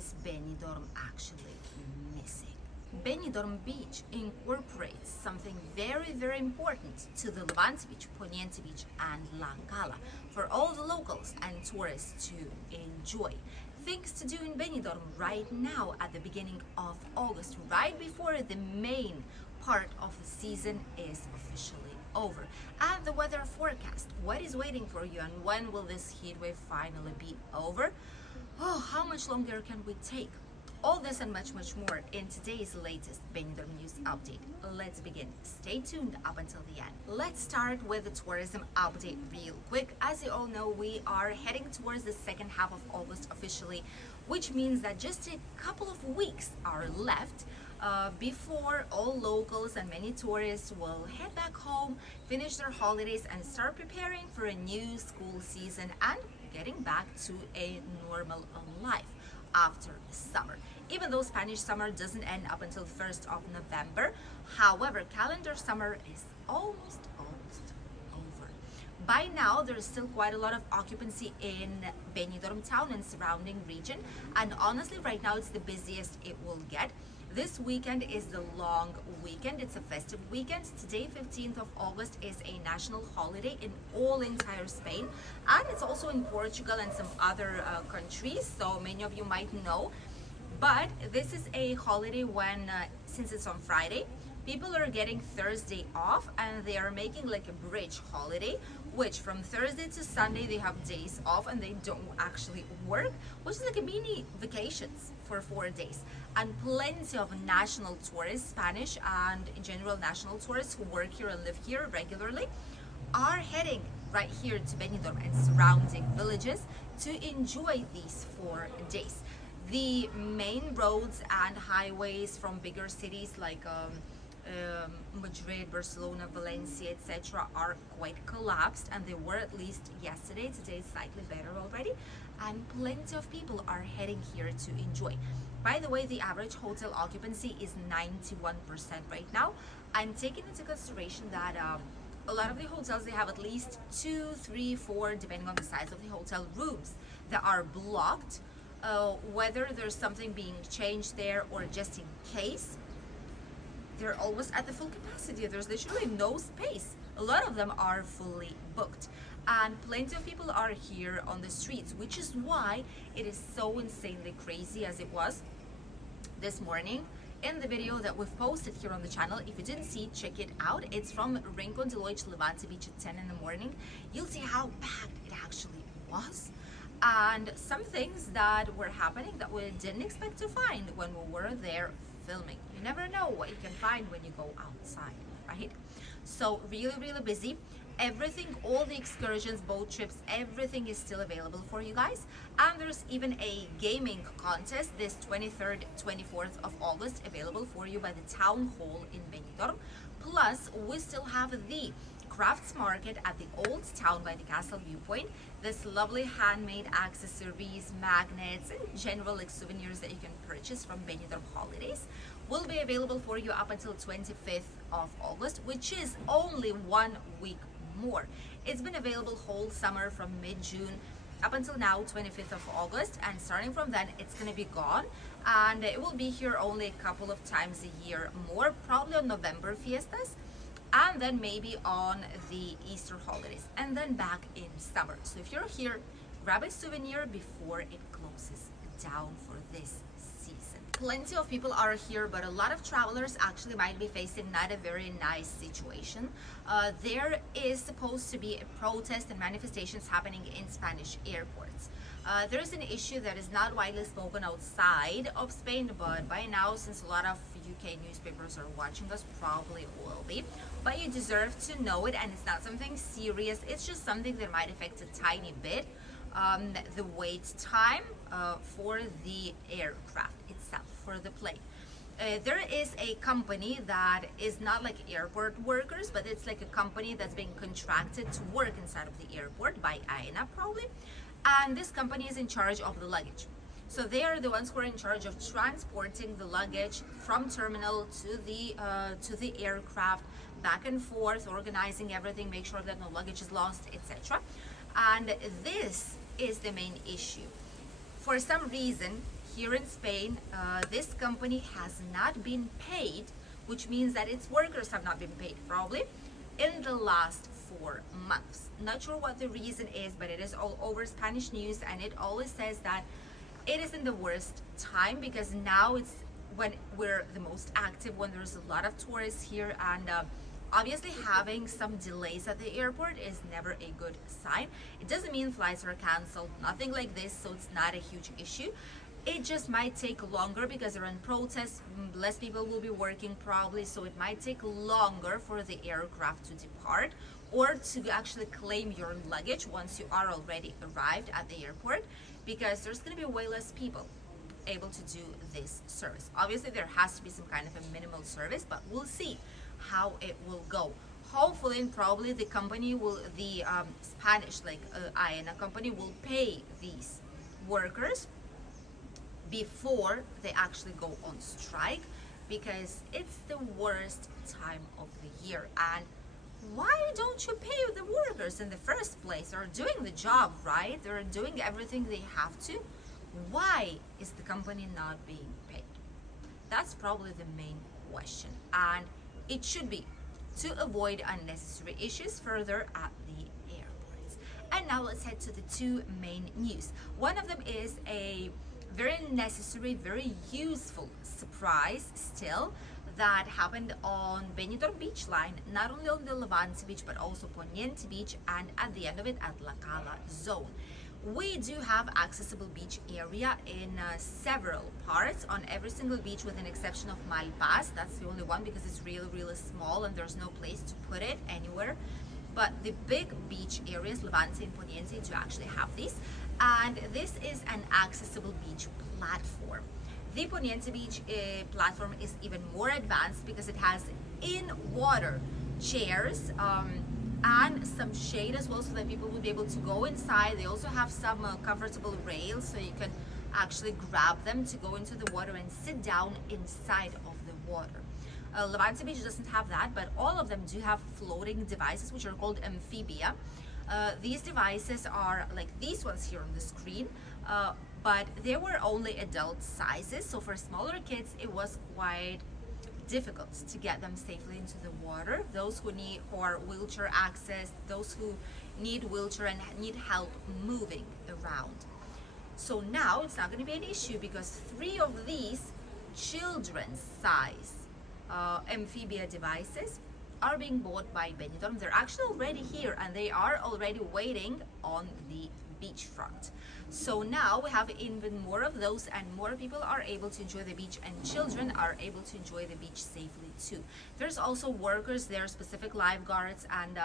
is Benidorm actually missing? Benidorm Beach incorporates something very, very important to the Levante Beach, Poniente Beach, and La Cala for all the locals and tourists to enjoy. Things to do in Benidorm right now at the beginning of August, right before the main part of the season is officially over. And the weather forecast, what is waiting for you and when will this heat wave finally be over? Oh, how much longer can we take? All this and much, much more in today's latest Benidorm News Update. Let's begin. Stay tuned up until the end. Let's start with the tourism update real quick. As you all know, we are heading towards the second half of August officially, which means that just a couple of weeks are left before all locals and many tourists will head back home, finish their holidays, and start preparing for a new school season and getting back to a normal life after summer. Even though Spanish summer doesn't end up until 1st of November, however, calendar summer is almost over. By now, there is still quite a lot of occupancy in Benidorm town and surrounding region, and honestly, right now it's the busiest it will get. This weekend is the long weekend. It's a festive weekend. Today, 15th of August, is a national holiday in all entire Spain. And it's also in Portugal and some other countries, so many of you might know. But this is a holiday when, since it's on Friday, people are getting Thursday off and they are making like a bridge holiday, which from Thursday to Sunday they have days off and they don't actually work, which is like a mini vacations for 4 days. And plenty of national tourists, Spanish and in general national tourists who work here and live here regularly, are heading right here to Benidorm and surrounding villages to enjoy these 4 days. The main roads and highways from bigger cities like Madrid, Barcelona, Valencia, etc. are quite collapsed, and they were at least yesterday. Today is slightly better already, and plenty of people are heading here to enjoy. By the way, the average hotel occupancy is 91% right now, and taking into consideration that a lot of the hotels, they have at least 2, 3, 4, depending on the size of the hotel, rooms that are blocked, whether there's something being changed there or just in case, they're almost at the full capacity. There's literally no space. A lot of them are fully booked, and plenty of people are here on the streets, which is why it is so insanely crazy as it was this morning in the video that we've posted here on the channel. If you didn't see, check it out. It's from Rincon de Loix, Levante Beach at 10 in the morning. You'll see how packed it actually was, and some things that were happening that we didn't expect to find when we were there filming. You never know what you can find when you go outside, right? So really, really busy. Everything, all the excursions, boat trips, everything is still available for you guys. And there's even a gaming contest this 23rd, 24th of August available for you by the town hall in Benidorm. Plus, we still have the crafts market at the old town by the castle viewpoint. This lovely handmade accessories, magnets, and general like souvenirs that you can purchase from Benidorm holidays will be available for you up until 25th of August, which is only 1 week more. It's been available whole summer from mid-June up until now, 25th of August, and starting from then it's going to be gone, and it will be here only a couple of times a year more, probably on November fiestas, and then maybe on the Easter holidays, and then back in summer. So if you're here, grab a souvenir before it closes down for this season. Plenty of people are here, but a lot of travelers actually might be facing not a very nice situation. There is supposed to be a protest and manifestations happening in Spanish airports. There's an issue that is not widely spoken outside of Spain, but by now, since a lot of UK newspapers are watching us, probably will be. But you deserve to know it, and it's not something serious. It's just something that might affect a tiny bit the wait time for the aircraft itself, for the plane. There is a company that is not like airport workers, but it's like a company that's being contracted to work inside of the airport by AENA probably, and this company is in charge of the luggage. So they are the ones who are in charge of transporting the luggage from terminal to the aircraft, back and forth, organizing everything, make sure that no luggage is lost, etc. And this is the main issue. For some reason, here in Spain, this company has not been paid, which means that its workers have not been paid, probably in the last 4 months. Not sure what the reason is, but it is all over Spanish news, and it always says that it is in the worst time because now it's when we're the most active, when there's a lot of tourists here, and obviously having some delays at the airport is never a good sign. It doesn't mean flights are canceled, nothing like this, so it's not a huge issue. It just might take longer because they're in protests, less people will be working probably, so it might take longer for the aircraft to depart or to actually claim your luggage once you are already arrived at the airport, because there's going to be way less people able to do this service. Obviously there has to be some kind of a minimal service, but we'll see how it will go. Hopefully and probably the company will, the Spanish like AENA company will pay these workers before they actually go on strike, because it's the worst time of the year. And why don't you pay the workers in the first place? They're doing the job, right? They're doing everything they have to. Why is the company not being paid? That's probably the main question, and it should be to avoid unnecessary issues further at the airports. And now let's head to the two main news. One of them is a very necessary, very useful surprise still that happened on Benidorm beach line, not only on the Levante beach but also Poniente beach, and at the end of it at La Cala zone. We do have accessible beach area in several parts on every single beach, with an exception of Malpaz. That's the only one because it's really small and there's no place to put it anywhere. But the big beach areas, Levante and Poniente, do actually have these. And this is an accessible beach platform. The Poniente beach platform is even more advanced because it has in-water chairs and some shade as well, so that people will be able to go inside. They also have some comfortable rails, so you can actually grab them to go into the water and sit down inside of the water. Levante Beach doesn't have that, but all of them do have floating devices which are called amphibia. These devices are like these ones here on the screen, but they were only adult sizes, so for smaller kids it was quite difficult to get them safely into the water. Those who are wheelchair access, those who need wheelchair and need help moving around. So now it's not going to be an issue because 3 of these children's size amphibia devices are being bought by Benidorm. They're actually already here and they are already waiting on the beachfront. So now we have even more of those, and more people are able to enjoy the beach, and children are able to enjoy the beach safely too. There's also workers there, specific lifeguards, and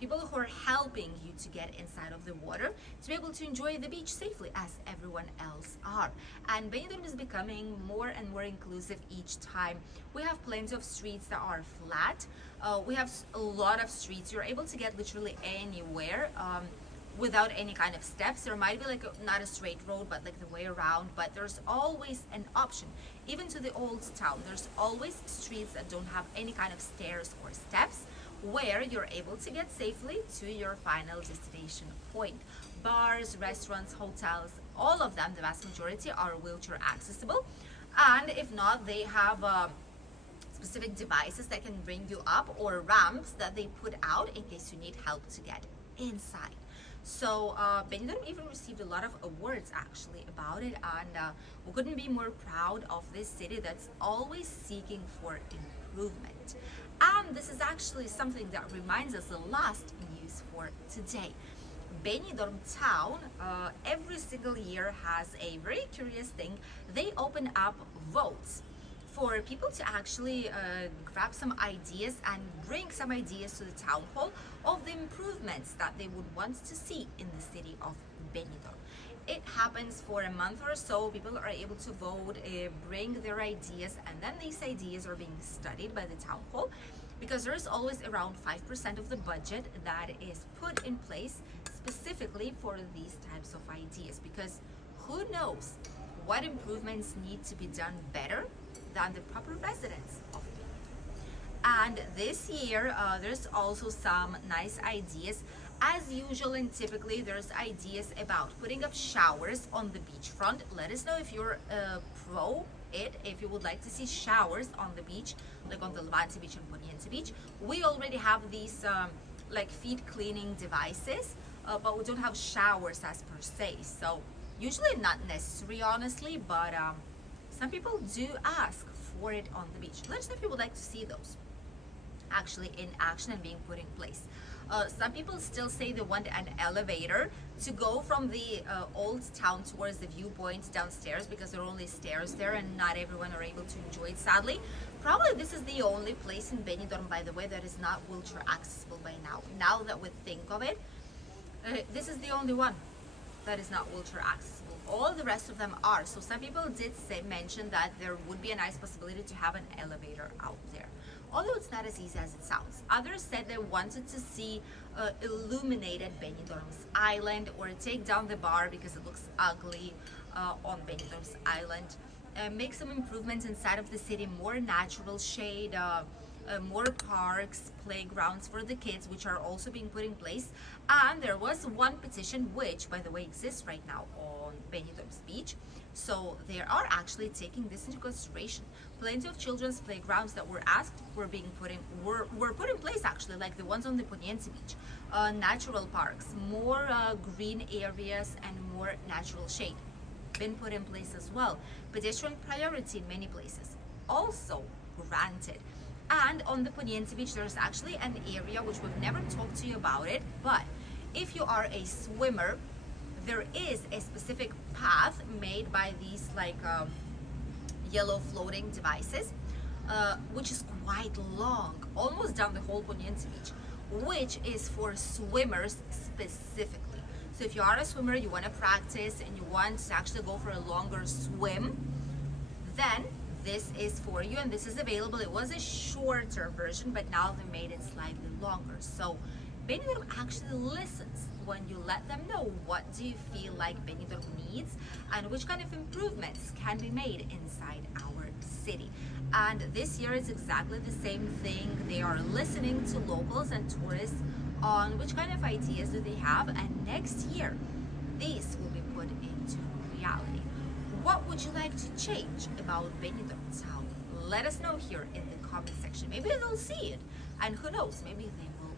people who are helping you to get inside of the water to be able to enjoy the beach safely as everyone else are. And Benidorm is becoming more and more inclusive each time. We have plenty of streets that are flat. We have a lot of streets. You're able to get literally anywhere without any kind of steps. There might be like not a straight road, but like the way around, but there's always an option. Even to the old town, there's always streets that don't have any kind of stairs or steps, where you're able to get safely to your final destination point. Bars, restaurants, hotels, all of them, the vast majority, are wheelchair accessible, and if not, they have specific devices that can bring you up, or ramps that they put out in case you need help to get inside. So Benidorm even received a lot of awards actually about it, and we couldn't be more proud of this city that's always seeking for improvement. And this is actually something that reminds us the last news for today. Benidorm town every single year has a very curious thing. They open up votes for people to actually grab some ideas and bring some ideas to the town hall of the improvements that they would want to see in the city of Benidorm. It happens for a month or so. People are able to vote, bring their ideas, and then these ideas are being studied by the town hall, because there's always around 5% of the budget that is put in place specifically for these types of ideas, because who knows what improvements need to be done better than the proper residents of Benidorm. And this year there's also some nice ideas As usual and typically, there's ideas about putting up showers on the beachfront. Let us know if you're pro it, if you would like to see showers on the beach, like on the Levante Beach and Poniente Beach. We already have these like feet cleaning devices, but we don't have showers as per se. So usually not necessary, honestly, but some people do ask for it on the beach. Let us know if you would like to see those actually in action and being put in place. Some people still say they want an elevator to go from the old town towards the viewpoint downstairs, because there are only stairs there and not everyone are able to enjoy it, sadly. Probably this is the only place in Benidorm, by the way, that is not wheelchair accessible by now. Now that we think of it, this is the only one that is not wheelchair accessible. All the rest of them are. So some people did mention that there would be a nice possibility to have an elevator out there, although it's not as easy as it sounds. Others said they wanted to see illuminated Benidorm's island, or take down the bar because it looks ugly on Benidorm's island. Make some improvements inside of the city, more natural shade, more parks, playgrounds for the kids, which are also being put in place. And there was one petition, which by the way exists right now on Benidorm's beach, so they are actually taking this into consideration. Plenty of children's playgrounds that were asked were put in place, actually, like the ones on the Poniente Beach. Natural parks, more green areas and more natural shade been put in place as well. Pedestrian priority in many places also granted. And on the Poniente Beach, there's actually an area which we've never talked to you about it, but if you are a swimmer, there is a specific path made by these like yellow floating devices, which is quite long, almost down the whole Poniente Beach, which is for swimmers specifically. So if you are a swimmer, you want to practice and you want to actually go for a longer swim, then this is for you, and this is available. It was a shorter version, but now they made it slightly longer. So Benidorm actually listens when you let them know what do you feel like Benidorm needs and which kind of improvements can be made inside our city. And this year it's exactly the same thing. They are listening to locals and tourists on which kind of ideas do they have, and next year these will be put into reality. What would you like to change about Benidorm town? Let us know here in the comment section. Maybe they'll see it, and who knows, maybe they will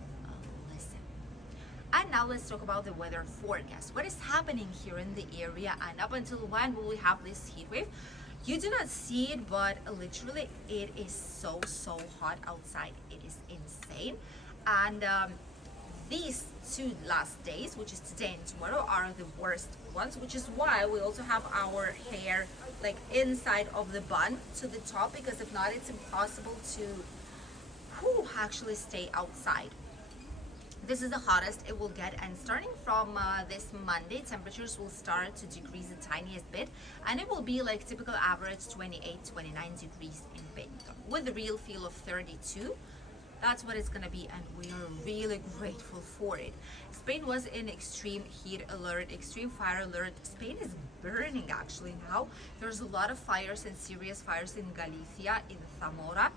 listen. And now let's talk about the weather forecast. What is happening here in the area, and up until when will we have this heat wave? You do not see it, but literally it is so hot outside. It is insane. And these two last days, which is today and tomorrow, are the worst ones, which is why we also have our hair like inside of the bun to the top, because if not, it's impossible to actually stay outside. This is the hottest it will get, and starting from this Monday, temperatures will start to decrease the tiniest bit, and it will be like typical average 28, 29 degrees in Benidorm with a real feel of 32. That's what it's gonna be, and we are really grateful for it. Spain was in extreme heat alert, extreme fire alert. Spain is burning actually now. There's a lot of fires and serious fires in Galicia, in Zamora.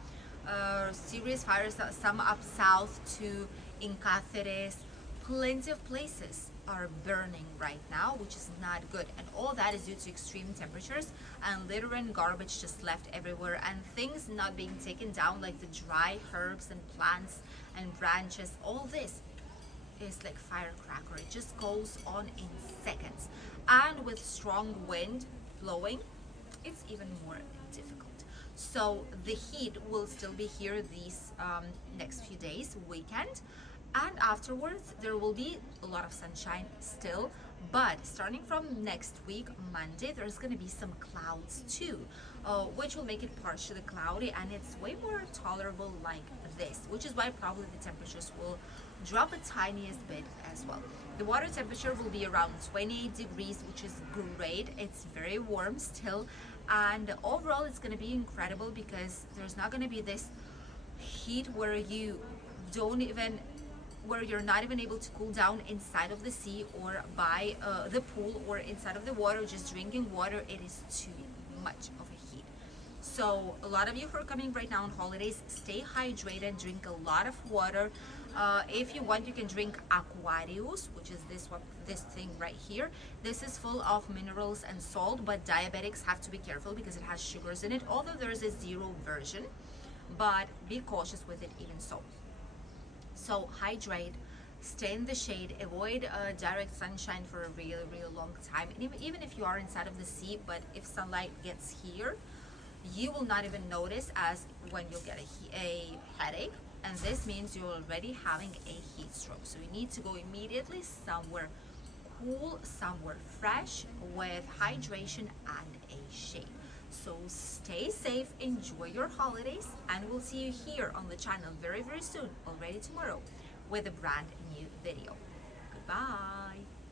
Serious fires, some up south too, in Cáceres. Plenty of places are burning right now, which is not good, and all that is due to extreme temperatures and litter and garbage just left everywhere, and things not being taken down, like the dry herbs and plants and branches. All this is like firecracker. It just goes on in seconds, and with strong wind blowing, it's even more difficult. So the heat will still be here these next few days, weekend. And afterwards, there will be a lot of sunshine still, but starting from next week, Monday, there's going to be some clouds too, which will make it partially cloudy, and it's way more tolerable like this, which is why probably the temperatures will drop a tiniest bit as well. The water temperature will be around 28 degrees, which is great. It's very warm still, and overall it's going to be incredible, because there's not going to be this heat where you're not even able to cool down inside of the sea or by the pool or inside of the water, just drinking water. It is too much of a heat. So a lot of you who are coming right now on holidays, stay hydrated, drink a lot of water, If you want, you can drink Aquarius, which is this thing right here. This is full of minerals and salt, but diabetics have to be careful because it has sugars in it, although there's a zero version, but be cautious with it even so. So hydrate, stay in the shade, avoid direct sunshine for a really, really long time. And even if you are inside of the sea, but if sunlight gets here, you will not even notice as when you'll get a headache, and this means you're already having a heat stroke. So you need to go immediately somewhere cool, somewhere fresh with hydration and a shade. So stay safe, enjoy your holidays, and we'll see you here on the channel very, very soon, already tomorrow, with a brand new video. Goodbye.